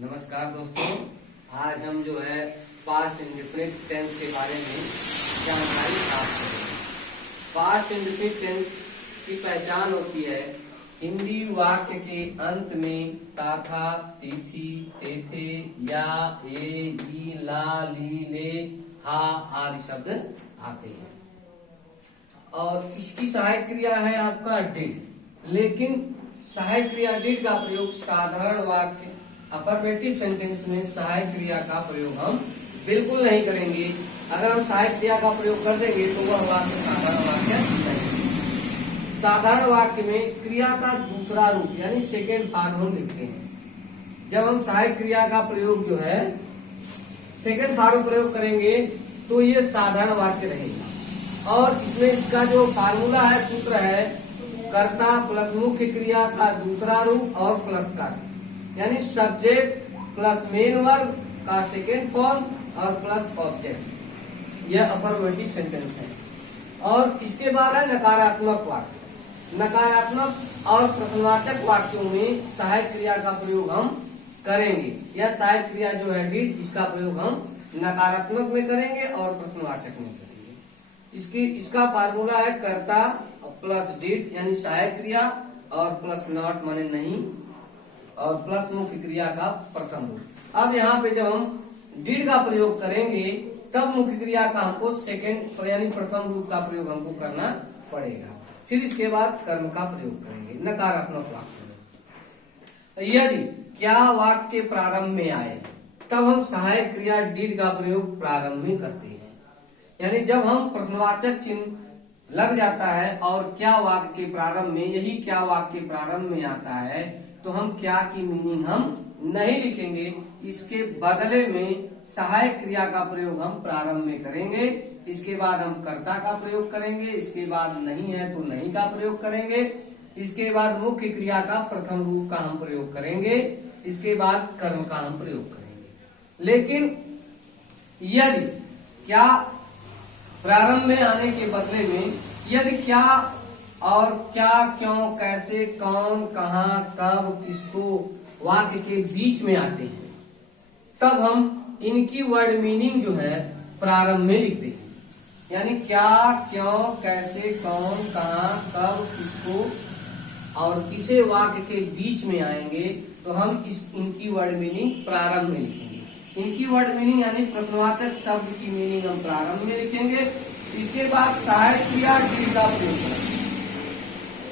नमस्कार दोस्तों, आज हम जो है पास्ट इंडेफिनिट टेंस के बारे में जानकारी प्राप्त करेंगे। पास्ट इंडेफिनिट टेंस की पहचान होती है हिंदी वाक्य के अंत में था, थी, थे, या, ए, ई, ला, ली, ले, हा आदि शब्द आते हैं और इसकी सहायक क्रिया है आपका डिड। लेकिन सहायक क्रिया डिड का प्रयोग साधारण वाक्य अफर्मेटिव सेंटेंस में सहायक क्रिया का प्रयोग हम बिल्कुल नहीं करेंगे। अगर हम सहायक क्रिया का प्रयोग कर देंगे तो वह वाक्य साधारण वाक्य नहीं। साधारण वाक्य में क्रिया का दूसरा रूप यानी सेकेंड फॉर्म हम लिखते हैं। जब हम सहायक क्रिया का प्रयोग जो है सेकेंड फॉर्म प्रयोग करेंगे तो ये साधारण वाक्य रहेगा और इसमें इसका जो फार्मूला है, सूत्र है, कर्ता प्लस मुख्य क्रिया का दूसरा रूप और प्लस का, यानी सब्जेक्ट प्लस मेन वर्ब का सेकेंड फॉर्म और प्लस ऑब्जेक्ट। यह अफर्मेटिव सेंटेंस है। और इसके बाद है नकारात्मक वाक्य। नकारात्मक और प्रश्नवाचक वाक्यों में सहायक क्रिया का प्रयोग हम करेंगे। यह सहायक क्रिया जो है डिड, इसका प्रयोग हम नकारात्मक में करेंगे और प्रश्नवाचक में करेंगे। इसका फार्मूला है कर्ता प्लस डिड यानी सहायक क्रिया और प्लस नॉट माने नहीं और प्लस मुख्य क्रिया का प्रथम रूप। अब यहाँ पे जब हम डिड का प्रयोग करेंगे तब मुख्य क्रिया का हमको सेकेंड यानी प्रथम रूप का प्रयोग हमको करना पड़ेगा। फिर इसके बाद कर्म का प्रयोग करेंगे नकारात्मक वाक्य में। यदि क्या वाक्य प्रारंभ में आए तब हम सहायक क्रिया डिड का प्रयोग प्रारंभ में करते हैं। यानी जब हम प्रश्नवाचक चिन्ह लग जाता है और क्या वाक्य के प्रारंभ में, यही क्या वाक्य प्रारंभ में आता है तो हम क्या की मीनिंग हम नहीं लिखेंगे। इसके बदले में सहायक क्रिया का प्रयोग हम प्रारंभ में करेंगे। इसके बाद हम कर्ता का प्रयोग करेंगे। इसके बाद नहीं है तो नहीं का प्रयोग करेंगे। इसके बाद मुख्य क्रिया का प्रथम रूप का हम प्रयोग करेंगे। इसके बाद कर्म का हम प्रयोग करेंगे। लेकिन यदि क्या प्रारंभ में आने के बदले में यदि क्या और क्या, क्यों, कैसे, कौन, कहां, कब, किसको वाक्य के बीच में आते हैं तब हम इनकी वर्ड मीनिंग जो है प्रारंभ में लिखते हैं। यानी क्या, क्यों, कैसे, कौन, कहां, कब, किसको और किसे वाक्य के बीच में आएंगे तो हम इनकी वर्ड मीनिंग प्रारंभ में लिखेंगे। इनकी वर्ड मीनिंग यानी प्रश्नवाचक शब्द की मीनिंग हम प्रारंभ में लिखेंगे। इसके बाद सहायक क्रिया डिड का प्रयोग करेंगे।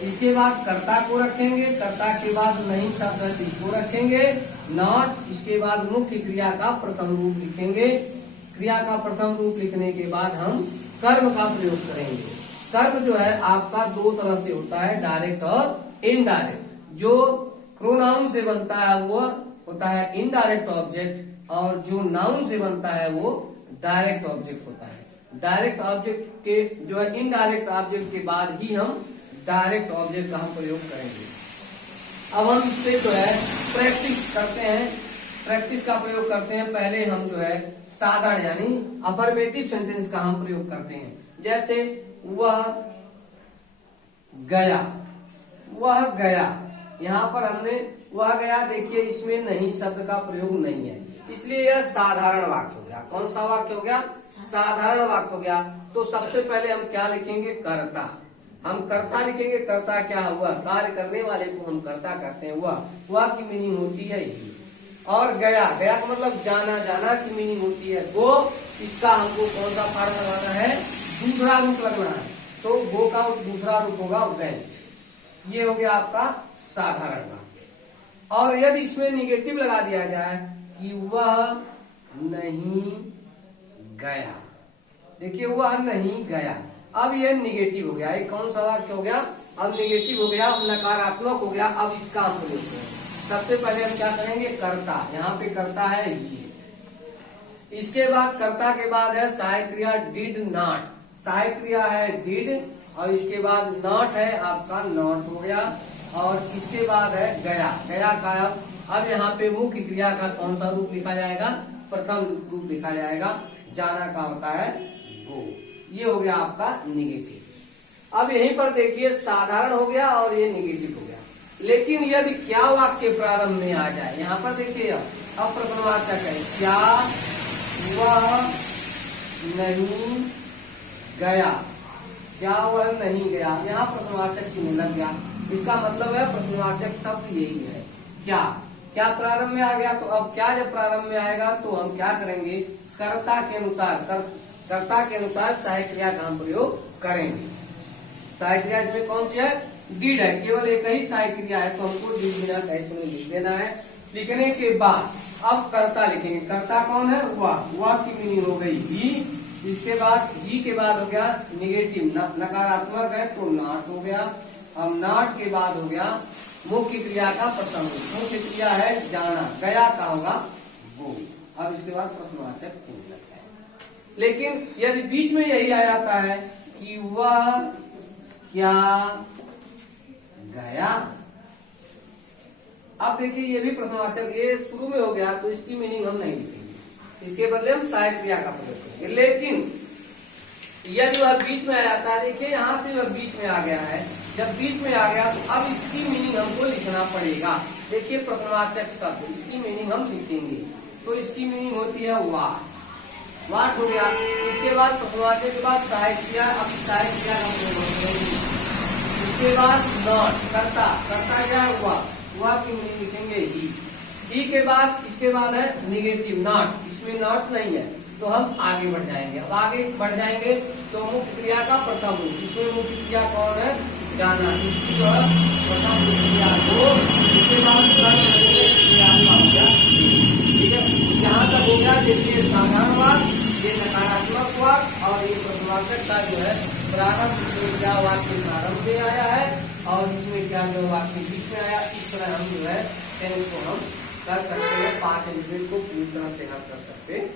इसके बाद कर्ता को रखेंगे। कर्ता के बाद नहीं शब्द है इसको रखेंगे नॉट। इसके बाद मुख्य क्रिया का प्रथम रूप लिखेंगे। क्रिया का प्रथम रूप लिखने के बाद हम कर्म का प्रयोग करेंगे। कर्म जो है आपका दो तरह से होता है, डायरेक्ट और इनडायरेक्ट। जो प्रोनाउन से बनता है वो होता है इनडायरेक्ट ऑब्जेक्ट और जो नाउन से बनता है वो डायरेक्ट ऑब्जेक्ट होता है। डायरेक्ट ऑब्जेक्ट के जो है इनडायरेक्ट ऑब्जेक्ट के बाद ही हम डायरेक्ट ऑब्जेक्ट का हम प्रयोग करेंगे। अब हम इस पे जो है प्रैक्टिस करते हैं, प्रैक्टिस का प्रयोग करते हैं। पहले हम जो है साधारण यानी अफर्मेटिव सेंटेंस का हम प्रयोग करते हैं। जैसे वह गया, वह गया। यहाँ पर हमने वह गया, देखिए इसमें नहीं शब्द का प्रयोग नहीं है, इसलिए यह साधारण वाक्य हो गया। कौन सा वाक्य हो गया? साधारण वाक्य हो गया। तो सबसे पहले हम क्या लिखेंगे? कर्ता। हम कर्ता लिखेंगे। कर्ता क्या हुआ? कार्य करने वाले को हम कर्ता कहते हैं। वह की मीनिंग होती है ही। और गया, गया का मतलब जाना, जाना की मीनिंग होती है गो। इसका हमको कौन सा फॉर्म लगाना है? दूसरा रूप लगना है। तो गो का दूसरा रूप होगा वेंट। ये हो गया आपका साधारण वाक्य। और यदि इसमें निगेटिव लगा दिया जाए कि वह नहीं गया, देखिए वह नहीं गया, अब यह निगेटिव हो गया। ये कौन सा वाक्य हो गया? अब निगेटिव हो गया, नकारात्मक हो गया। अब इसका हम प्रयोग करें। सबसे पहले हम क्या करेंगे? कर्ता। यहाँ पे कर्ता है ये। इसके बाद कर्ता के बाद है सहायक क्रिया डिड नॉट। सहायक क्रिया है डिड और इसके बाद नॉट है आपका नॉट हो गया। और इसके बाद है गया, गया का अब यहाँ पे मुख्य क्रिया का कौन सा रूप लिखा जाएगा? प्रथम रूप लिखा जाएगा। जाना का होता है गो। ये हो गया आपका निगेटिव। अब यहीं पर देखिए साधारण हो गया और ये निगेटिव हो गया। लेकिन यदि क्या वाक्य प्रारंभ में आ जाए, यहाँ पर देखिए अब प्रश्नवाचक है, क्या वह नहीं गया, क्या वह नहीं गया, यहाँ प्रश्नवाचक चिन्ह लग गया। इसका मतलब है प्रश्नवाचक शब्द यही है, क्या। क्या प्रारंभ में आ गया, तो अब क्या जब प्रारंभ में आएगा तो हम क्या करेंगे, कर्ता के अनुसार कर्ता के अनुसार सहायक क्रिया का हम प्रयोग करेंगे। सहायक क्रिया इसमें कौन सी है, डीड है, केवल एक ही सहायक क्रिया है, तो हमको डीड बिना कहे सुने लिख देना है। लिखने के बाद अब कर्ता लिखेंगे, कर्ता कौन है, वह की मीनिंग हो गई ही। इसके बाद जी के बाद हो गया निगेटिव, नकारात्मक है तो नॉट हो गया। अब नॉट के बाद हो गया मुख्य क्रिया का प्रथम रूप, मुख्य क्रिया है जाना, गया का होगा वो। अब इसके बाद प्रश्नवाचक चिन्ह लगता है। लेकिन यदि बीच में यही आ जाता है कि वह क्या गया, अब देखिए ये भी प्रश्नवाचक, ये शुरू में हो गया तो इसकी मीनिंग हम नहीं लिखेंगे, इसके बदले हम सहायक क्रिया का प्रयोग करेंगे। लेकिन यदि वह बीच में आ जाता है, देखिए यहाँ से वह बीच में आ गया है, जब बीच में आ गया तो अब इसकी मीनिंग हमको लिखना पड़ेगा। देखिए प्रश्नवाचक शब्द, इसकी मीनिंग हम लिखेंगे, तो इसकी मीनिंग होती है वाट हो गया। इसके बाद प्रश्नवाचक के बाद सहायक क्रिया, अब सहायक क्रिया का प्रयोग करेंगे। इसके बाद नॉट, कर्ता क्या हुआ, की मीनिंग लिखेंगे ही के बाद इसके बाद है निगेटिव नॉट, इसमें नॉट नहीं है तो हम आगे बढ़ जाएंगे। अब आगे बढ़ जाएंगे तो मुख्य क्रिया का प्रथम रूप, इसमें मुख्य क्रिया कौन है, जाना, इसकी जो है प्रथम क्रिया को, इसके बाद क्रिया का हो गया, ठीक है। यहाँ तक हो गया, देखिए साधारण वाक्य, ये नकारात्मक वाक्य और ये प्रश्नवाचक का जो है प्रारंभ, इसमें क्या वाक्य प्रारंभ में आया है और इसमें क्या जो वाक्य बीच में आया। इस तरह हम जो है टेंस को हम कर सकते हैं, 5 इंडिविजुअल को पूरी तरह से हल कर सकते हैं।